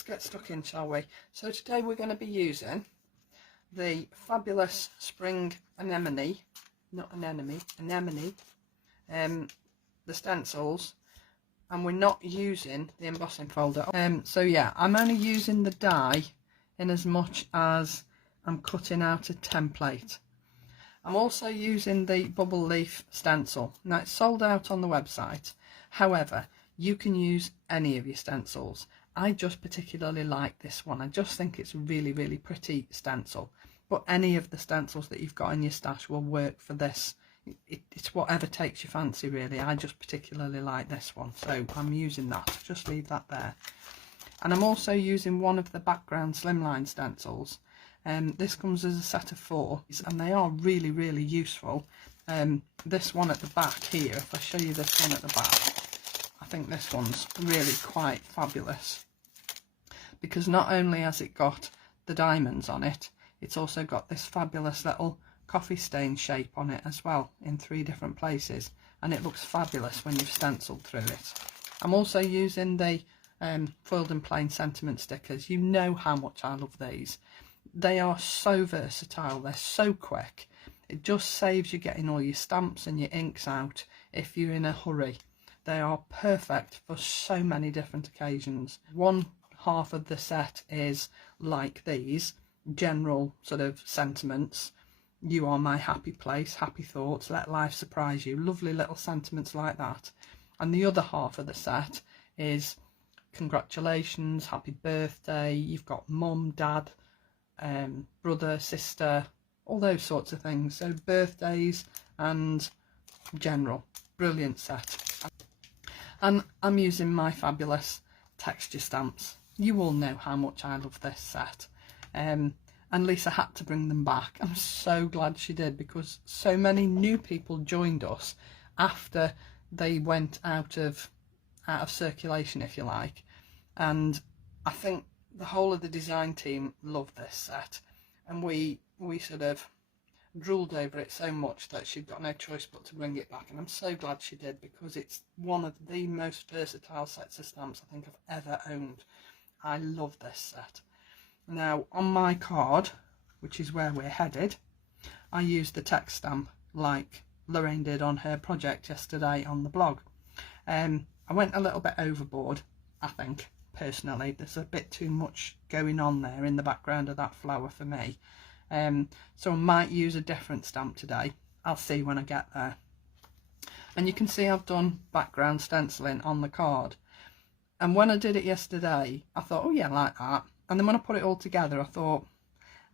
let's get stuck in, shall we? So today we're going to be using the fabulous spring anemone, not anemone, anemone, the stencils, and we're not using the embossing folder. So yeah, I'm only using the die in as much as I'm cutting out a template. I'm also using the bubble leaf stencil. Now it's sold out on the website, however you can use any of your stencils. I just particularly like this one. I just think it's a really pretty stencil, but any of the stencils that you've got in your stash will work for this. It's whatever takes your fancy really. I just particularly like this one, so I'm using that. Just leave that there. And I'm also using one of the background Slimline stencils. This comes as a set of 4 and they are really useful. This one at the back here, if I show you this one at the back, I think this one's really quite fabulous, because not only has it got the diamonds on it, it's also got this fabulous little coffee stain shape on it as well in 3 different places, and it looks fabulous when you've stenciled through it. I'm also using the foiled and plain sentiment stickers. You know how much I love these. They are so versatile, they're so quick. It just saves you getting all your stamps and your inks out if you're in a hurry. They are perfect for so many different occasions. One half of the set is like these general sort of sentiments. You are my happy place, happy thoughts, let life surprise you. Lovely little sentiments like that. And the other half of the set is congratulations, happy birthday. You've got mum, dad, brother, sister, all those sorts of things. So birthdays and general. Brilliant set. And I'm using my fabulous texture stamps. You all know how much I love this set. And Lisa had to bring them back. I'm so glad she did, because so many new people joined us after they went out of circulation, if you like. And I think the whole of the design team loved this set, and we sort of drooled over it so much that she'd got no choice but to bring it back, and I'm so glad she did, because it's one of the most versatile sets of stamps I think I've ever owned. I love this set. Now on my card, which is where we're headed, I used the text stamp like Lorraine did on her project yesterday on the blog. I went a little bit overboard, I think, personally. There's a bit too much going on there in the background of that flower for me. So I might use a different stamp today. I'll see when I get there. And you can see I've done background stenciling on the card. And when I did it yesterday, I thought, oh yeah, I like that. And then when I put it all together, I thought,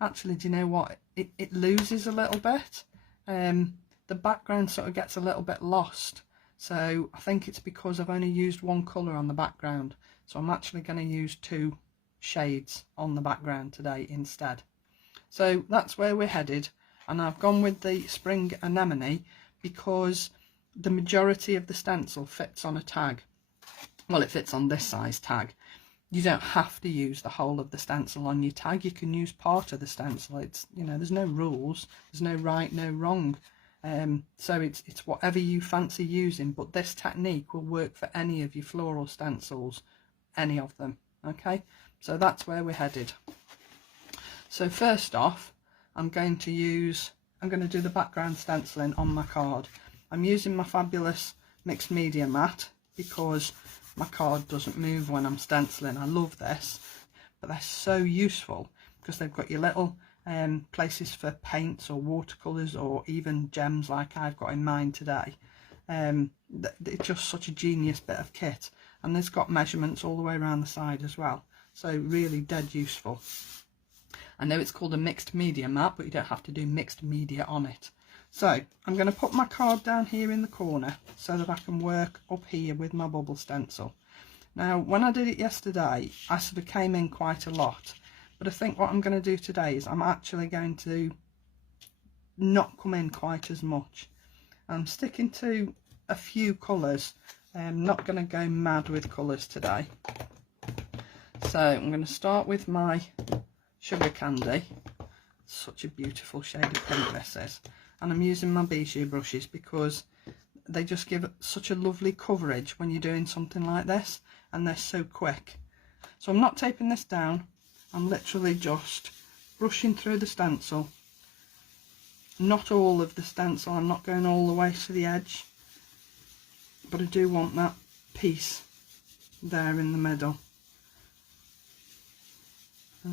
actually, do you know what? It loses a little bit. The background sort of gets a little bit lost. So I think it's because I've only used one colour on the background. So I'm actually going to use 2 shades on the background today instead. So that's where we're headed, and I've gone with the spring anemone because the majority of the stencil fits on a tag. Well, it fits on this size tag. You don't have to use the whole of the stencil on your tag. You can use part of the stencil. It's, you know, there's no rules, there's no right, no wrong. So it's whatever you fancy using, but this technique will work for any of your floral stencils, any of them. Okay, so that's where we're headed. So first off, I'm going to do the background stenciling on my card. I'm using my fabulous mixed media mat because my card doesn't move when I'm stenciling. I love this, but they're so useful because they've got your little places for paints or watercolours or even gems like I've got in mine today. It's just such a genius bit of kit, and there's got measurements all the way around the side as well, so really dead useful. I know it's called a mixed media mat, but you don't have to do mixed media on it. So I'm going to put my card down here in the corner so that I can work up here with my bubble stencil. Now when I did it yesterday, I sort of came in quite a lot, but I think what I'm going to do today is I'm actually going to not come in quite as much. I'm sticking to a few colours. I'm not going to go mad with colours today. So I'm going to start with my Sugar Candy. Such a beautiful shade of pink this is. And I'm using my bijou brushes because they just give such a lovely coverage when you're doing something like this, and they're so quick. So I'm not taping this down, I'm literally just brushing through the stencil. Not all of the stencil, I'm not going all the way to the edge, but I do want that piece there in the middle.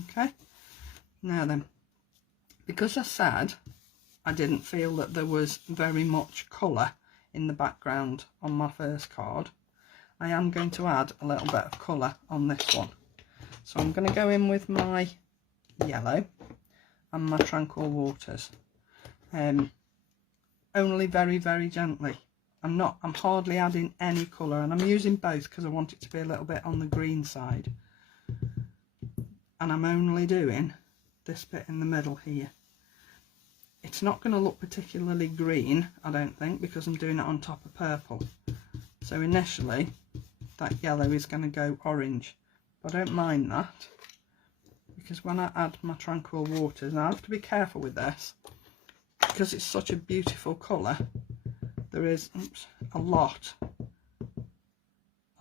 Okay, now then, because I said I didn't feel that there was very much colour in the background on my first card, I am going to add a little bit of colour on this one. So I'm going to go in with my yellow and my Tranquil Waters, only very, very gently. I'm hardly adding any colour, and I'm using both because I want it to be a little bit on the green side, and I'm only doing this bit in the middle here. It's not going to look particularly green, I don't think, because I'm doing it on top of purple. So initially that yellow is going to go orange, but I don't mind that, because when I add my Tranquil Waters, and I have to be careful with this because it's such a beautiful colour, there is a lot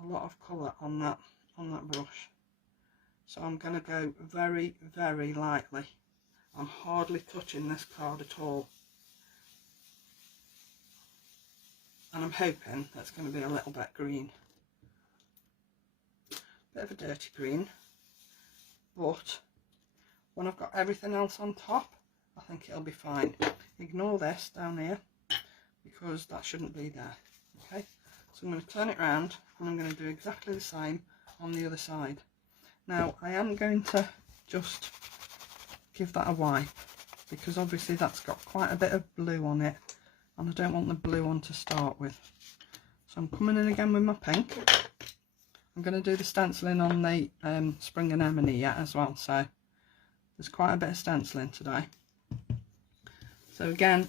of colour on that brush. So I'm going to go very, very lightly. I'm hardly touching this card at all, and I'm hoping that's going to be a little bit green, bit of a dirty green, but when I've got everything else on top, I think it'll be fine. Ignore this down here because that shouldn't be there. Okay, so I'm going to turn it round and I'm going to do exactly the same on the other side. Now I am going to just give that a wipe, because obviously that's got quite a bit of blue on it, and I don't want the blue on to start with. So I'm coming in again with my pink. I'm going to do the stenciling on the spring anemone yet as well, so there's quite a bit of stenciling today. So again,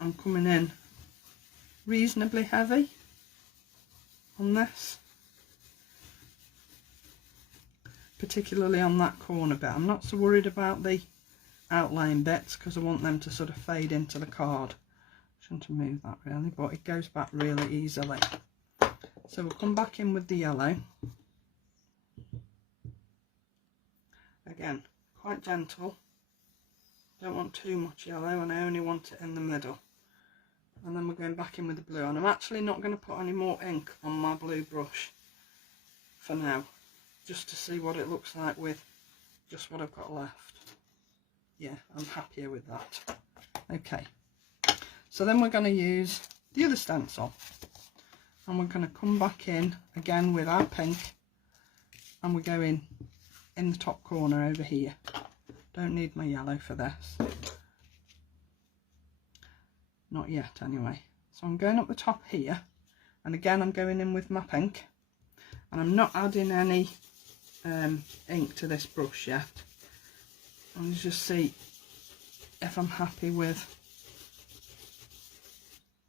I'm coming in reasonably heavy on this, particularly on that corner bit. I'm not so worried about the outline bits because I want them to sort of fade into the card. Shouldn't have moved that really, but it goes back really easily. So we'll come back in with the yellow. Again, quite gentle. Don't want too much yellow, and I only want it in the middle. And then we're going back in with the blue, and I'm actually not going to put any more ink on my blue brush for now, just to see what it looks like with just what I've got left. Yeah, I'm happier with that. Okay, so then we're going to use the other stencil, and we're going to come back in again with our pink, and we're going in the top corner over here. Don't need my yellow for this, not yet anyway. So I'm going up the top here, and again I'm going in with my pink, and I'm not adding any ink to this brush yet. I'll just see if I'm happy with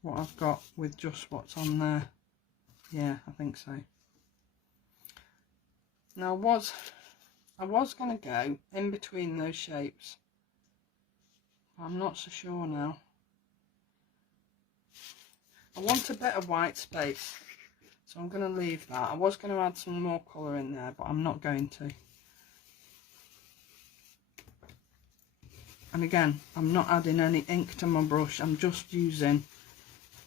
what I've got with just what's on there. Yeah, I think so. Now I was going to go in between those shapes, but I'm not so sure now. I want a bit of white space, so I'm going to leave that. I was going to add some more colour in there, but I'm not going to. And again, I'm not adding any ink to my brush, I'm just using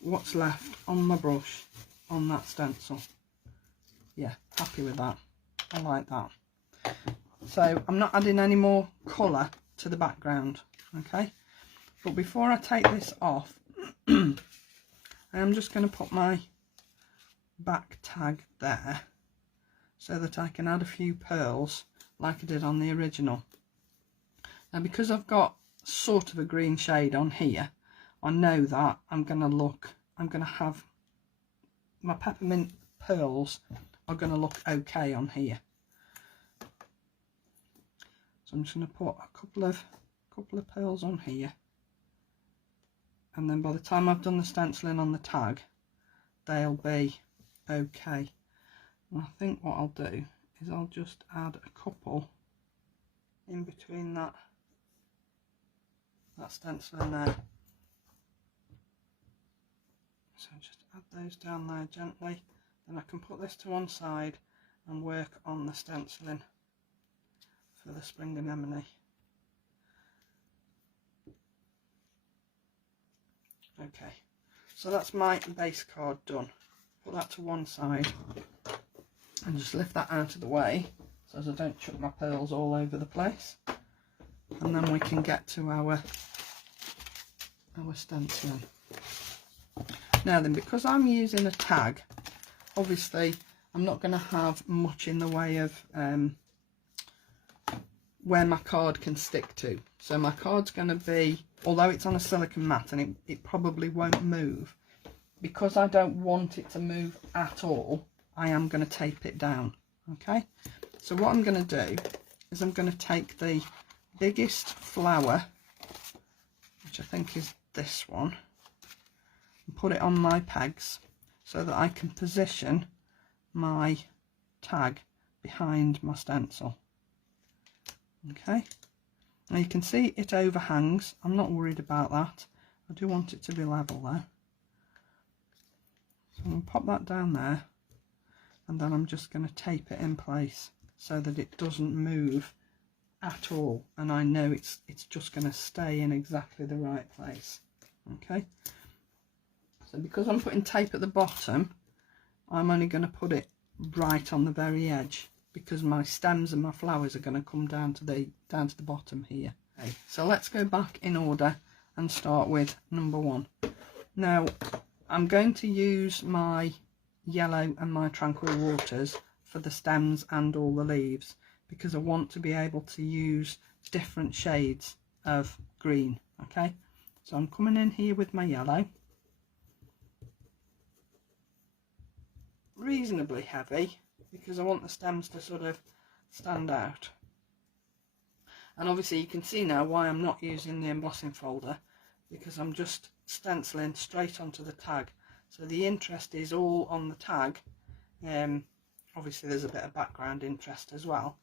what's left on my brush on that stencil. Yeah, happy with that. I like that. So I'm not adding any more colour to the background, okay? But before I take this off, I am just going to put my back tag there so that I can add a few pearls like I did on the original. Now because I've got sort of a green shade on here, I know that I'm going to have my peppermint pearls are going to look okay on here. So I'm just going to put a couple of pearls on here, and then by the time I've done the stenciling on the tag, they'll be okay. And I think what I'll do is I'll just add a couple in between that stenciling there. So just add those down there gently, then I can put this to one side and work on the stenciling for the spring anemone. Okay, so that's my base card done. Put that to one side and just lift that out of the way so as I don't chuck my pearls all over the place. And then we can get to our stenciling. Now then, because I'm using a tag, obviously I'm not going to have much in the way of where my card can stick to. So my card's going to be, although it's on a silicone mat and it probably won't move, because I don't want it to move at all, I am going to tape it down. Okay, so what I'm going to do is I'm going to take the biggest flower, which I think is this one, and put it on my pegs so that I can position my tag behind my stencil. Okay, now you can see it overhangs. I'm not worried about that. I do want it to be level though. So I'm going to pop that down there, and then I'm just going to tape it in place so that it doesn't move at all, and I know it's just going to stay in exactly the right place. Okay, so because I'm putting tape at the bottom, I'm only going to put it right on the very edge, because my stems and my flowers are going to come down to the bottom here. Okay, so let's go back in order and start with number 1. Now I'm going to use my yellow and my tranquil waters for the stems and all the leaves, because I want to be able to use different shades of green. Okay, so I'm coming in here with my yellow, reasonably heavy, because I want the stems to sort of stand out. And obviously you can see now why I'm not using the embossing folder, because I'm just stenciling straight onto the tag. So the interest is all on the tag. Obviously there's a bit of background interest as well,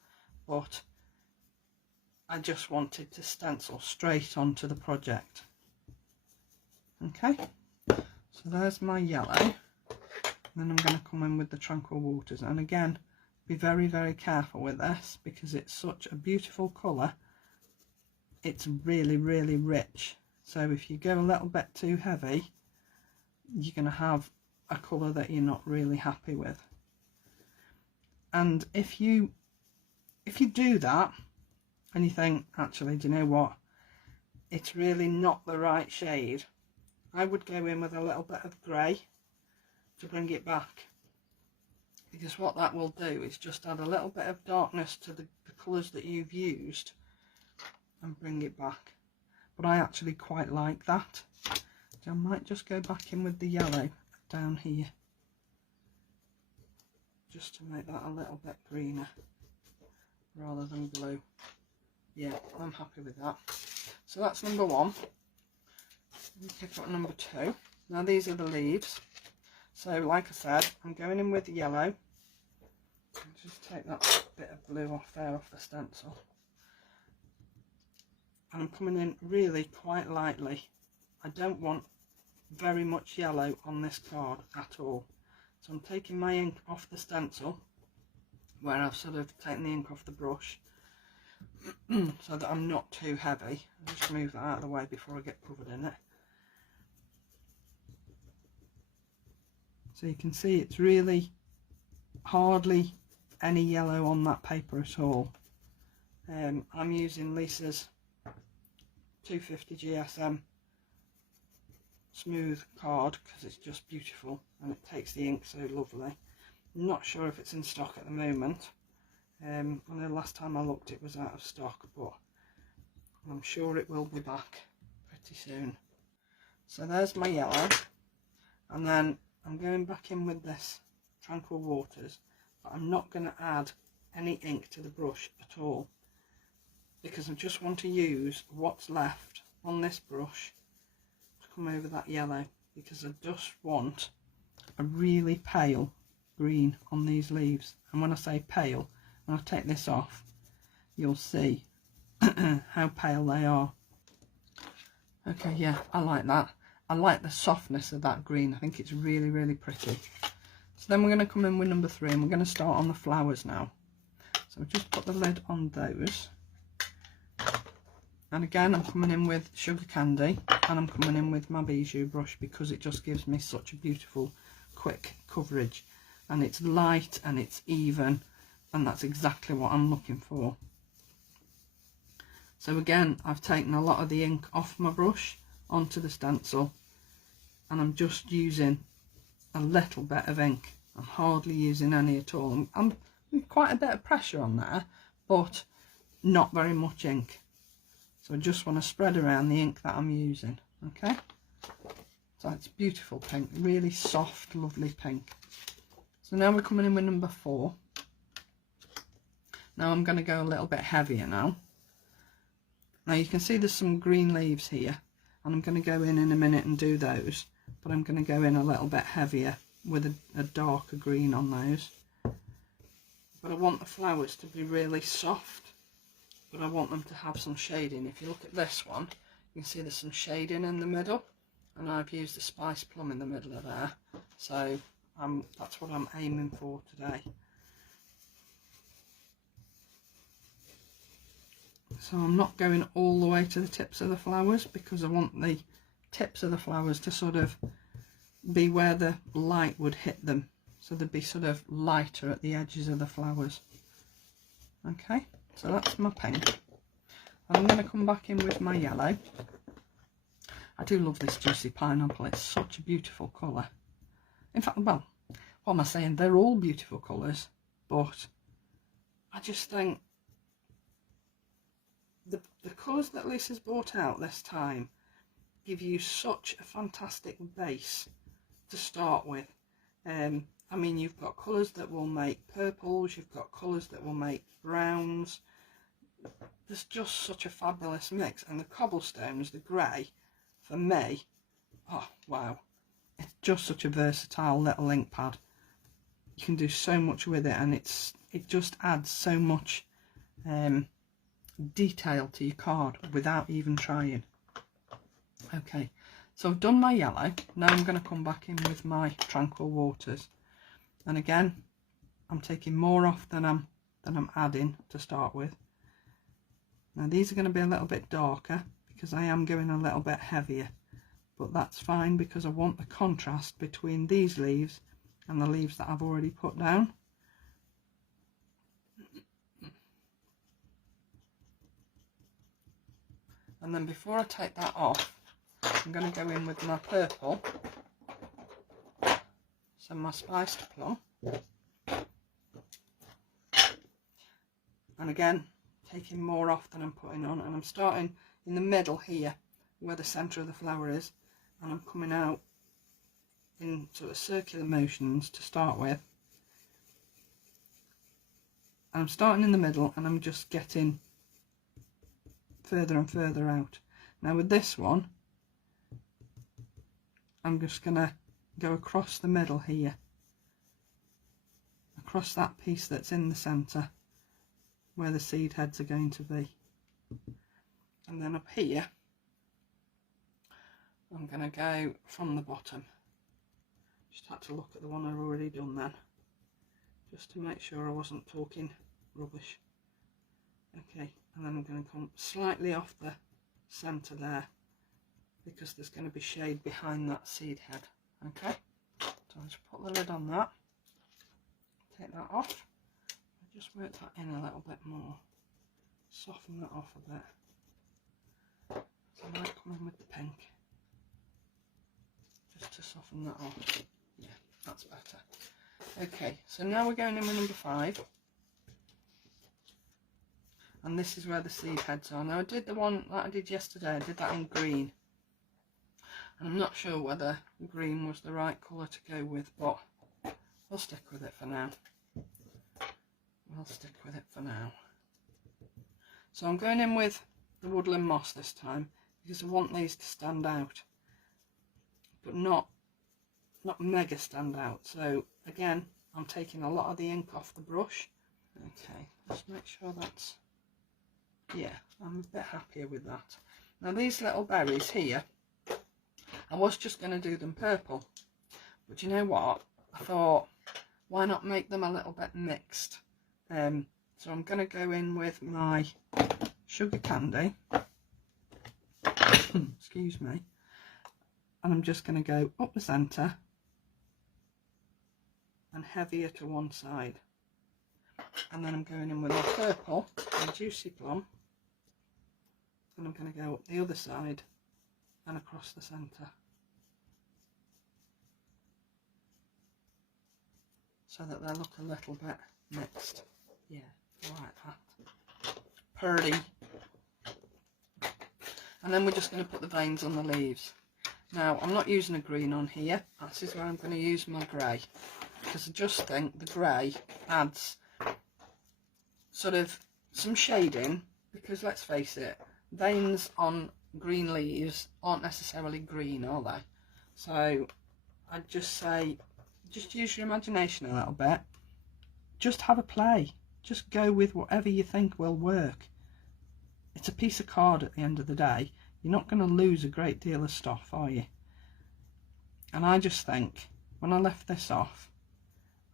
but I just wanted to stencil straight onto the project. Okay, so there's my yellow. Then I'm going to come in with the tranquil waters, and again, be very, very careful with this because it's such a beautiful colour. It's really, really rich, so if you go a little bit too heavy, you're going to have a colour that you're not really happy with. And if you do that and you think, actually, do you know what, it's really not the right shade, I would go in with a little bit of grey to bring it back, because what that will do is just add a little bit of darkness to the colours that you've used and bring it back. But I actually quite like that, so I might just go back in with the yellow down here just to make that a little bit greener rather than blue. Yeah, I'm happy with that. So that's number 1. Let me pick up number 2. Now these are the leaves. So like I said, I'm going in with yellow. Just take that bit of blue off there, off the stencil. And I'm coming in really quite lightly. I don't want very much yellow on this card at all. So I'm taking my ink off the stencil, where I've sort of taken the ink off the brush, so that I'm not too heavy. I'll just move that out of the way before I get covered in it. So you can see it's really hardly any yellow on that paper at all. I'm using Lisa's 250 GSM smooth card because it's just beautiful and it takes the ink so lovely. I'm not sure if it's in stock at the moment. I know last time I looked it was out of stock, but I'm sure it will be back pretty soon. So there's my yellow, and then I'm going back in with this tranquil waters, but I'm not going to add any ink to the brush at all, because I just want to use what's left on this brush to come over that yellow, because I just want a really pale green on these leaves. And when I say pale, when I take this off, you'll see how pale they are. Okay, yeah, I like that. I like the softness of that green. I think it's really, really pretty. So then we're going to come in with number 3 and we're going to start on the flowers now. So we'll just put the lid on those. And again, I'm coming in with sugar candy and I'm coming in with my bijou brush because it just gives me such a beautiful quick coverage, and it's light and it's even, and that's exactly what I'm looking for. So again, I've taken a lot of the ink off my brush onto the stencil and I'm just using a little bit of ink. I'm hardly using any at all. I'm quite a bit of pressure on there, but not very much ink. So I just want to spread around the ink that I'm using. Okay, so it's beautiful pink, really soft, lovely pink. So now we're coming in with number 4. Now I'm going to go a little bit heavier now. Now you can see there's some green leaves here, and I'm going to go in a minute and do those, but I'm going to go in a little bit heavier with a darker green on those. But I want the flowers to be really soft, but I want them to have some shading. If you look at this one, you can see there's some shading in the middle, and I've used a spice plum in the middle of there, so that's what I'm aiming for today. So I'm not going all the way to the tips of the flowers because I want the tips of the flowers to sort of be where the light would hit them, so they'd be sort of lighter at the edges of the flowers. Okay, so that's my pink. And I'm going to come back in with my yellow. I do love this juicy pineapple, it's such a beautiful colour. In fact, well, what am I saying, they're all beautiful colours, but I just think the colours that Lisa's brought out this time give you such a fantastic base to start with. I mean, you've got colours that will make purples, you've got colours that will make browns. There's just such a fabulous mix, and the cobblestones, the grey, for me, oh wow, it's just such a versatile little ink pad. You can do so much with it, and it just adds so much detail to your card without even trying. Okay, so I've done my yellow. Now I'm going to come back in with my tranquil waters, and again I'm taking more off than I'm adding to start with. Now these are going to be a little bit darker because I am going a little bit heavier, but that's fine because I want the contrast between these leaves and the leaves that I've already put down. And then before I take that off, I'm going to go in with my purple, so my spiced plum, and again taking more off than I'm putting on, and I'm starting in the middle here where the centre of the flower is, and I'm coming out in sort of circular motions to start with. And I'm starting in the middle and I'm just getting further and further out. Now with this one, I'm just going to go across the middle here, across that piece that's in the centre where the seed heads are going to be. And then up here, I'm going to go from the bottom. Just had to look at the one I've already done then, just to make sure I wasn't talking rubbish. Okay, and then I'm going to come slightly off the centre there because there's going to be shade behind that seed head. Okay, so I'll just put the lid on that, take that off, I just work that in a little bit more, soften that off a bit. So I might come in with the pink just to soften that off. Yeah, that's better. Okay, so now we're going in with number 5. And this is where the seed heads are. Now I did the one that I did yesterday, I did that in green. And I'm not sure whether green was the right colour to go with, but we'll stick with it for now. We'll stick with it for now. So I'm going in with the woodland moss this time because I want these to stand out, but not mega stand out. So again, I'm taking a lot of the ink off the brush. Okay, let's make sure that's, yeah, I'm a bit happier with that. Now these little berries here, I was just going to do them purple, but you know what, I thought why not make them a little bit mixed? So I'm going to go in with my sugar candy, excuse me, and I'm just going to go up the centre and heavier to one side, and then I'm going in with my purple and juicy plum, and I'm going to go up the other side and across the centre, so that they look a little bit mixed. Yeah, I like that. Pretty. And then we're just going to put the veins on the leaves. Now, I'm not using a green on here. This is where I'm going to use my grey, because I just think the grey adds sort of some shading, because let's face it, veins on green leaves aren't necessarily green, are they? So I'd just say, just use your imagination a little bit. Just have a play. Just go with whatever you think will work. It's a piece of card at the end of the day. You're not going to lose a great deal of stuff, are you? And I just think, when I left this off,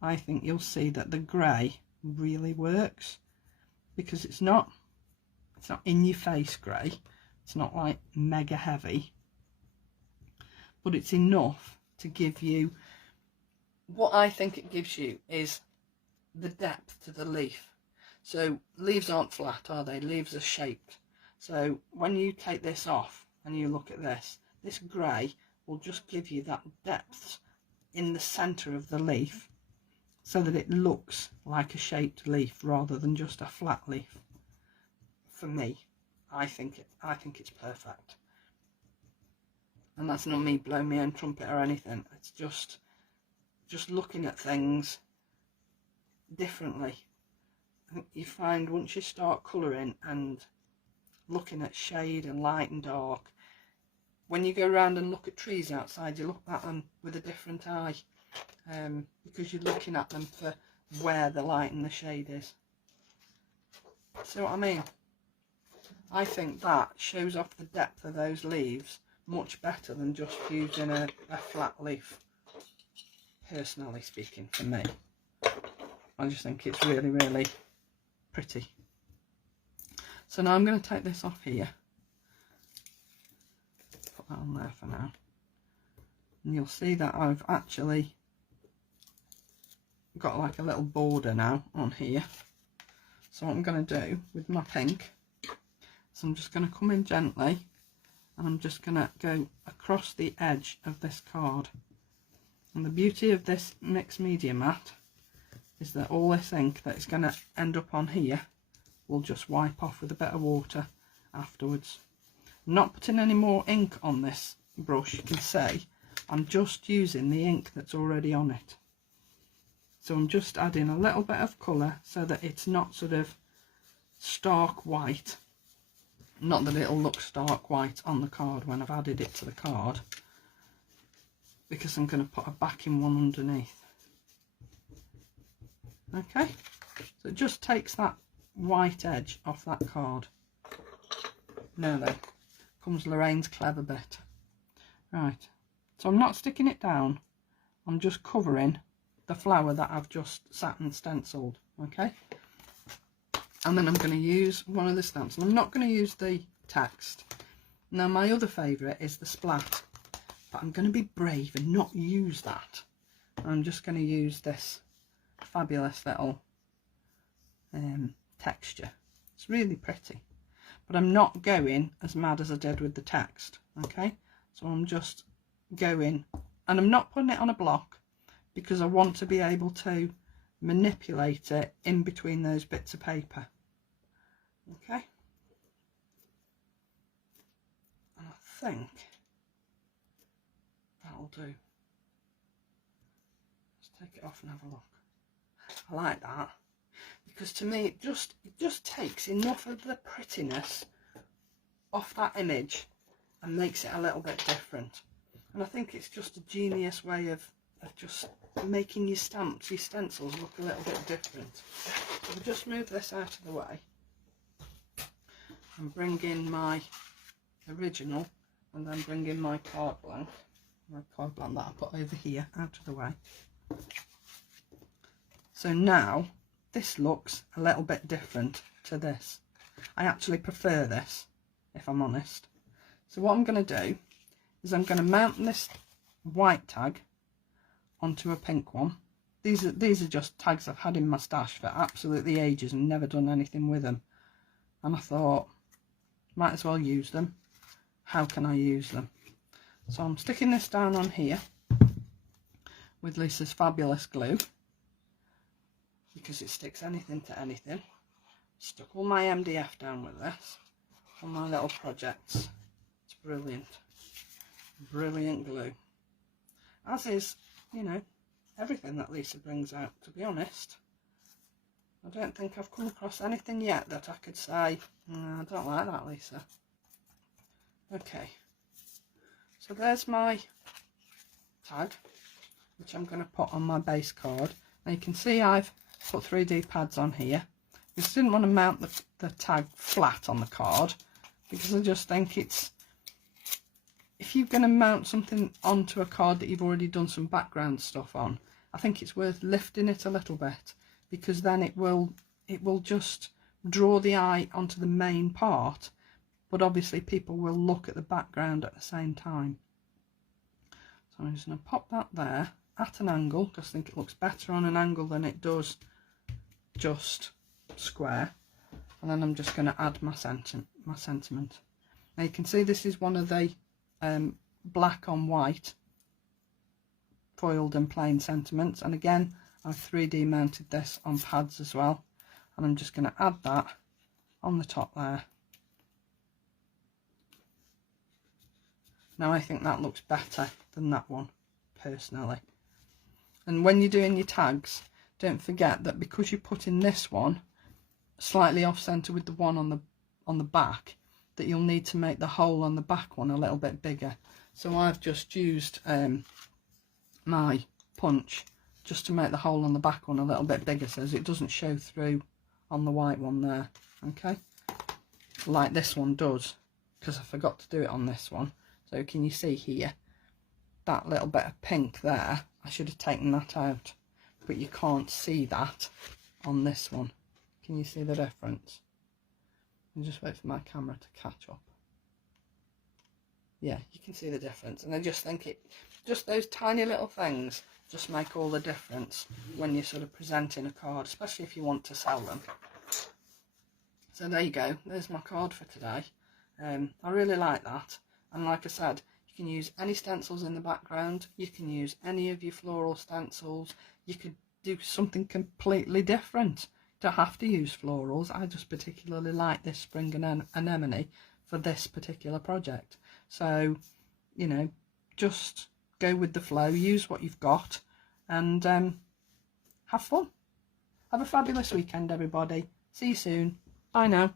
I think you'll see that the grey really works, because it's not in your face grey. It's not like mega heavy, but it's enough to give you, what I think it gives you is the depth to the leaf. So leaves aren't flat, are they? Leaves are shaped. So when you take this off and you look at this grey will just give you that depth in the centre of the leaf, so that it looks like a shaped leaf rather than just a flat leaf. For me, I think it's perfect. And that's not me blowing my own trumpet or anything. It's just looking at things differently. I think you find once you start colouring and looking at shade and light and dark, when you go around and look at trees outside, you look at them with a different eye, because you're looking at them for where the light and the shade is. See what I mean? I think that shows off the depth of those leaves much better than just using a flat leaf, personally speaking, for me. I just think it's really, really pretty. So now I'm going to take this off here, put that on there for now, and you'll see that I've actually got like a little border now on here. So what I'm going to do with my pink, so I'm just going to come in gently and I'm just going to go across the edge of this card. And the beauty of this mixed media mat is that all this ink that is going to end up on here will just wipe off with a bit of water afterwards. I'm not putting any more ink on this brush, you can see. I'm just using the ink that's already on it. So I'm just adding a little bit of colour so that it's not sort of stark white. Not that it'll look stark white on the card when I've added it to the card, because I'm going to put a backing one underneath. Okay, so it just takes that white edge off that card. Now then, comes Lorraine's clever bit. Right, so I'm not sticking it down, I'm just covering the flower that I've just sat and stenciled, okay? And then I'm going to use one of the stamps, and I'm not going to use the text. Now my other favourite is the splat, but I'm going to be brave and not use that. I'm just going to use this fabulous little texture. It's really pretty, but I'm not going as mad as I did with the text, okay? So I'm just going, and I'm not putting it on a block because I want to be able to manipulate it in between those bits of paper, okay? And I think that'll do. Let's take it off and have a look. I like that, because to me it just takes enough of the prettiness off that image and makes it a little bit different. And I think it's just a genius way of just making your stamps, your stencils look a little bit different. So I'll just move this out of the way and bring in my original, and then bring in my card blank that I put over here out of the way. So now this looks a little bit different to this. I actually prefer this, if I'm honest. So what I'm going to do is I'm going to mount this white tag onto a pink one. These are just tags I've had in my stash for absolutely ages and never done anything with them. And I thought, might as well use them. How can I use them? So I'm sticking this down on here with Lisa's fabulous glue, because it sticks anything to anything. Stuck all my MDF down with this on my little projects. It's brilliant. Brilliant glue. As is, you know, everything that Lisa brings out, to be honest. I don't think I've come across anything yet that I could say, no, I don't like that, Lisa. Okay, so there's my tag, which I'm going to put on my base card. Now you can see I've put 3D pads on here. I just didn't want to mount the tag flat on the card, because I just think it's, if you're going to mount something onto a card that you've already done some background stuff on, I think it's worth lifting it a little bit, because then it will just draw the eye onto the main part, but obviously people will look at the background at the same time. So I'm just going to pop that there at an angle, because I think it looks better on an angle than it does just square. And then I'm just going to add my sentiment. Now you can see this is one of the black on white foiled and plain sentiments, and again I've 3D mounted this on pads as well, and I'm just going to add that on the top there. Now I think that looks better than that one personally. And when you're doing your tags, don't forget that because you're putting this one slightly off centre with the one on the back, that you'll need to make the hole on the back one a little bit bigger. So I've just used my punch just to make the hole on the back one a little bit bigger, so it doesn't show through on the white one there. Okay, like this one does, because I forgot to do it on this one. So can you see here, that little bit of pink there, I should have taken that out, but you can't see that on this one. Can you see the difference? I'll just wait for my camera to catch up. Yeah, you can see the difference, and I just think just those tiny little things just make all the difference when you're sort of presenting a card, especially if you want to sell them. So there you go, there's my card for today. I really like that, and like I said, you can use any stencils in the background, you can use any of your floral stencils, you could do something completely different. You don't have to use florals. I just particularly like this spring anemone for this particular project. So, you know, just go with the flow, use what you've got, and have fun. Have a fabulous weekend, everybody. See you soon. Bye now.